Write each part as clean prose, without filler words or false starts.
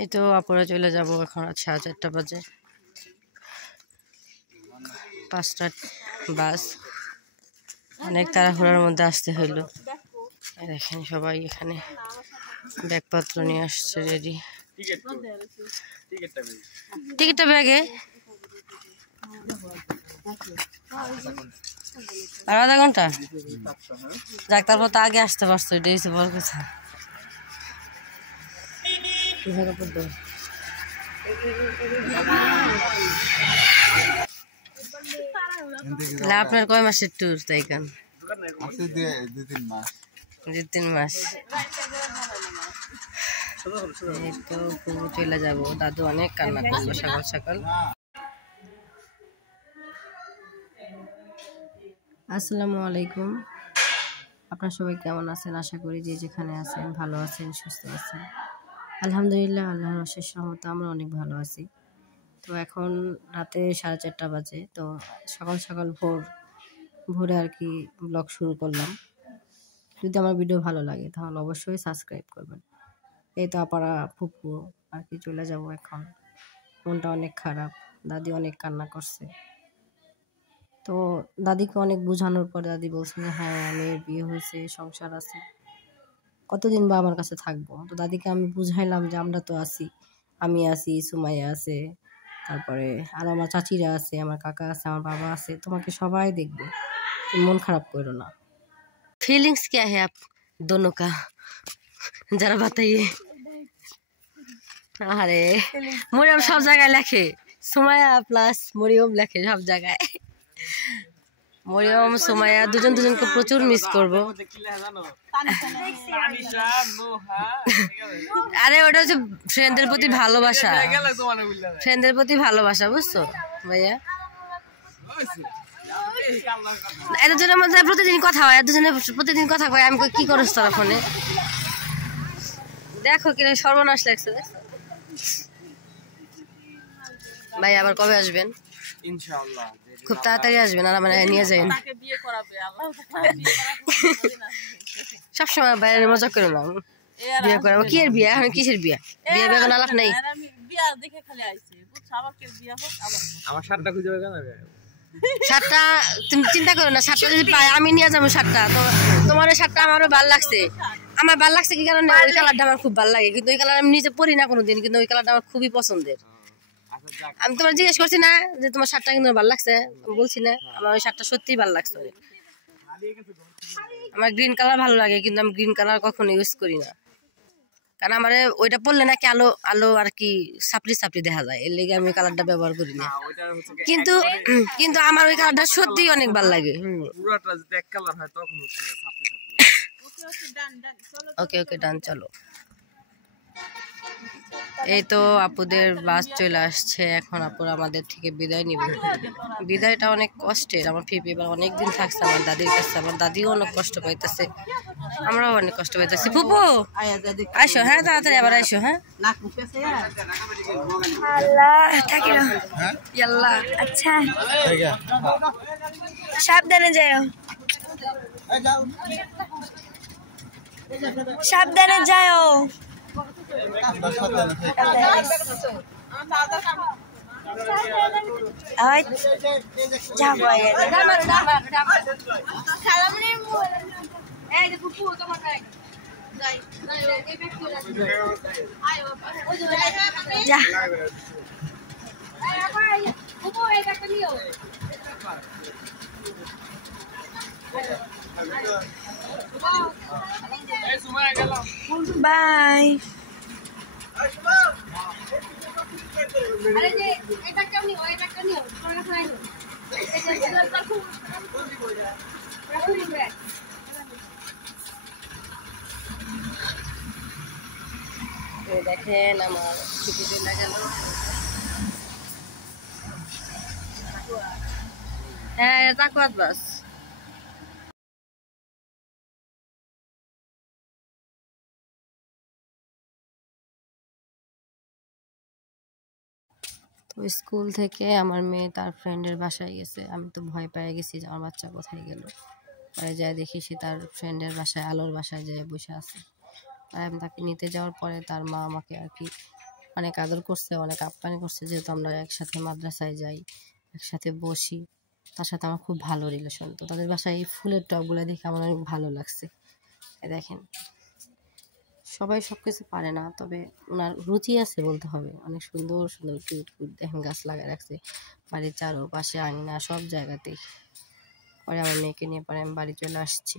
এই তো আপুরা চলে যাব এখন। 4:30 বাজে, 5টার বাস। অনেক তাড়াহুড়ার মধ্যে আসতে হইলো। দেখেন সবাই এখানে ব্যাগপত্র নিয়ে আসছে রেডি। টিকিটটা ব্যাগে আর আধা ঘন্টা যাক, তারপর তো আগে আসতে পারছো, এটাই হচ্ছে বড় কথা। আপনার কয় মাসের ট্যুর? তাই কান 2-3 মাস। এই তো চলে যাবো। দাদু অনেক কান্না করলো সকাল সকাল। আসসালামু আলাইকুম। আপনারা সবাই কেমন আছেন? আশা করি যে যেখানে আছেন ভালো আছেন, সুস্থ আছেন। আলহামদুলিল্লাহ, আল্লাহর অশেষ রহমতে আমরা অনেক ভালো আছি। তো এখন রাতে 4:30 বাজে। তো সকাল সকাল ভোরে আর কি ব্লগ শুরু করলাম। যদি আমার ভিডিও ভালো লাগে তাহলে অবশ্যই সাবস্ক্রাইব করবেন। এই তো আপারা ফুপু আর কি চলে যাব এখন। মনটা অনেক খারাপ, দাদি অনেক কান্না করছে। তো দাদিকে অনেক বোঝানোর পরে দাদি বলছে যে হ্যাঁ, মেয়ের বিয়ে হয়েছে, সংসার আছে, কতদিন বা আমার কাছে থাকবো। তো দাদিকে আমি বুঝাইলাম যে আমরা তো আছি, আমি আছি, সুমাইয়া আছে, তারপরে আর আমার চাচিরা আছে, আমার কাকা আছে, আমার বাবা আছে, তোমাকে সবাই দেখবে, তুমি মন খারাপ করো না। फीलिंग्स क्या है आप दोनों का, जरा बताइए। আরে মরিয়ম সব জায়গায় লেখে, সুমাইয়া প্লাস মরিয়ম লেখে সব জায়গায়। মরিয়ম সুমাইয়া দুজনকে প্রচুর মিস করব। আরে ওটা হচ্ছে ফ্রেন্ডদের প্রতি ভালোবাসা, ফ্রেন্ডদের প্রতি ভালোবাসা, বুঝছো ভাইয়া? এতজনের মধ্যে প্রতিদিন কথা হয়, এতজনের প্রতিদিন কথা কয়। আমি কি করছ তোরা ফোনে? দেখো কিনা সর্বনাশ লাগছে। ভাই আবার কবে আসবেন? ইনশাআল্লাহ খুব তাড়াতাড়ি আসবেন। আর মানে নিয়ে যাবেন, সবসময় বাইরে মজা করে না। বিয়ে করাবো কি এর বিয়ে? এখন কিসের বিয়ে? বিয়ে বেগুন আলাপ নেই। শার্টটা তুমি চিন্তা করো না, শার্টটা যদি পাই আমি নিয়ে যাবো শার্টটা। তো তোমার শার্টটা আমারও ভালো লাগছে। আমার ভালো লাগছে কি কারণে? ওই কালারটা আমার খুব ভালো লাগে, কিন্তু ওই কালার আমি নিজে পরি না কোনোদিন, কিন্তু ওই কালারটা আমার খুবই পছন্দের। আমি তোমার জিজ্ঞেস করছি না যে তোমার শার্টটা কিন্তু ভালো লাগছে? বলছি না আমার ওই শার্টটা সত্যিই ভালো লাগছে। আমার গ্রিন কালার ভালো লাগে, কিন্তু আমি গ্রিন কালার কখনো ইউজ করি না, কারণ আমার ওইটা পরলে নাকি আলো আলো আর কি সাপড়ি সাপড়ি দেখা যায়, এর লেগে আমি কালারটা ব্যবহার করি না। কিন্তু কিন্তু আমার ওই কালারটা সত্যি অনেক ভালো লাগে। ওকে ওকে ডান, চলো। এই তো আপুদের বাস চলে আসছে এখন। আপুরা আমাদের থেকে বিদায় নিবে। বিদায়টা অনেক কষ্টের। আমার ফিপি এবার অনেকদিন থাকছে আমার দাদির কাছে, আমার দাদিও অনেক কষ্ট পাইতেছে, আমরাও অনেক কষ্ট পাইতেছি। ফুপু আইসো, হ্যাঁ তাড়াতাড়ি আবার আইসো। হ্যাঁ আল্লাহ থাকি না আল্লাহ। আচ্ছা সাবধানে যাও, সাবধানে যাও। বাই। দেখেন আমার ছুটি চলে গেল। হ্যাঁ তাকুয়াত বাস। তো স্কুল থেকে আমার মেয়ে তার ফ্রেন্ডের বাসায় গেছে। আমি তো ভয় পেয়ে গেছি যে আমার বাচ্চা কোথায় গেল। পরে যাই দেখি সে তার ফ্রেন্ডের বাসায়, আলোর বাসায় যেয়ে বসে আছে। আর আমি তাকে নিতে যাওয়ার পরে তার মা আমাকে আর কি অনেক আদর করছে, অনেক আপ্যায়ন করছে, যেহেতু আমরা একসাথে মাদ্রাসায় যাই, একসাথে বসি, তার সাথে আমার খুব ভালো রিলেশন। তো তাদের বাসায় এই ফুলের টবগুলো দেখে আমার অনেক ভালো লাগছে। দেখেন, সবাই সব কিছু পারে না, তবে ওনার রুচি আছে বলতে হবে। অনেক সুন্দর সুন্দর কিউট কিউট দেখেন গাছ লাগায় রাখছে বাড়ির চারপাশে, আঙিনা, সব জায়গাতেই। পরে আমার মেয়েকে নিয়ে পরে আমি বাড়ি চলে আসছি।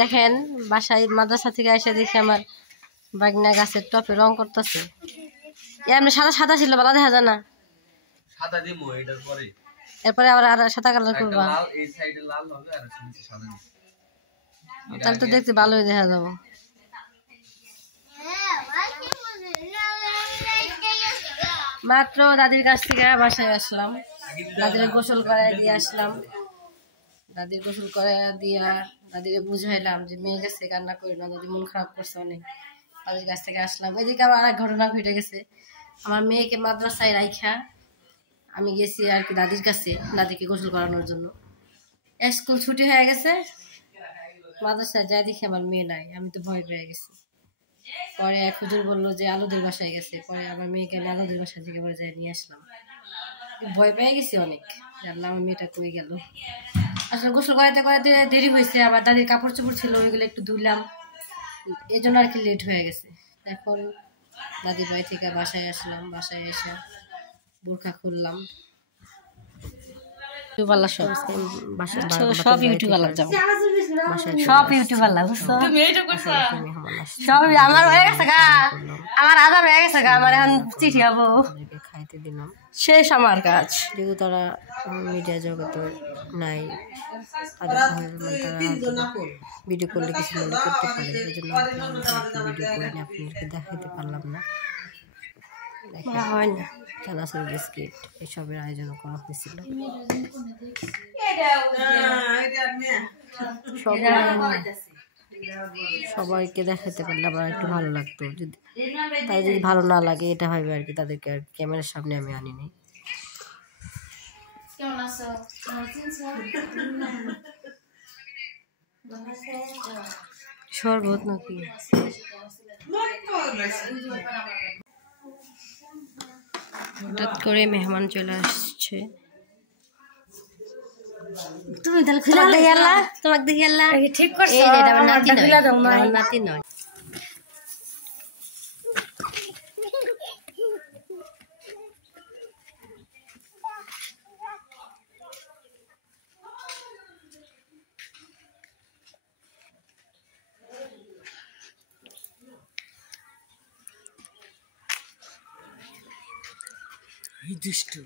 দেখেন, বাসায় মাদ্রাসা থেকে এসে দেখি আমার বাগনা গাছের টপে রং করতেছে। এমনি সাদা সাদা ছিল, ভালো দেখা যায় না। সাদা দিমু এটার পরে, এরপরে আবার আর সাদা কালার করবা, লাল এই সাইডে লাল হবে আর নিচে সাদা দিমু। তাহলে তো দেখতে ভালোই দেখা যাবে। মাত্র দাদির কাছ থেকে বাসায় আসলাম, দাদির গোসল করাই দিয়ে আসলাম। দাদির গোসল করাই দিয়া দাদিরে বুঝাইলাম যে মেয়ে গেছে, কান্না করি না, দাদি মন খারাপ করছে অনেক। দাদির কাছ থেকে আসলাম। এদিকে আবার আর ঘটনা ঘটে গেছে, আমার মেয়েকে মাদ্রাসায় রাইখা আমি গেছি আর কি দাদির কাছে, দাদিকে গোসল করানোর জন্য। স্কুল ছুটি হয়ে গেছে, মাদ্রাসায় যাই দেখি আমার মেয়ে নাই। আমি তো ভয় পেয়ে গেছি। পরে এক হুজুর বললো যে আলুদের বাসায় গেছে। পরে আমার মেয়েকে আমি আলুদের বাসা থেকে পরে যাই নিয়ে আসলাম। ভয় পেয়ে গেছি অনেক, জানলাম আমার মেয়েটা কই গেল। আসলে গোসল করাতে করাতে দেরি হয়েছে, আবার দাদির কাপড় চোপড় ছিল ওইগুলো একটু ধুইলাম, এই জন্য আর কি লেট হয়ে গেছে। এখন দাদির বাড়ি থেকে বাসায় আসলাম, বাসায় এসে বোরখা খুললাম। ইউটিউবাররা সব সব ইউটিউবাররা যাও, সব ইউটিউবাররা বুঝছো, তুমি এইটা করছো সব আমার হয়ে গেছে গা, আমার আদার হয়ে গেছে গা, আমার এখন চিঠি হবো খাইতে দিলাম, শেষ আমার কাজ। যেহেতু তারা মিডিয়া জগতে নাই, তারা ভিডিও করলে কিছু মনে করতে পারে, এই জন্য ভিডিও করে আপনাদেরকে দেখাইতে পারলাম না। হয় না, চানাচুর বিস্কিট এসবের আয়োজন করা হয়েছিল। সবাইকে দেখাতে পারলে আমার একটু ভালো লাগতো, যদি তাই যদি ভালো না লাগে এটা ভাবে আর কি, তাদেরকে আর ক্যামেরার সামনে আমি আনিনি। শরবত নাকি হঠাৎ করে মেহমান চলে আসছে। তুমি তাহলে খুলে দেখে আল্লাহ, তোমাকে দেখে আল্লাহ ঠিক করছো, এই এটা আমার নাতি নয়, আমার নাতি নয়। দুষ্টু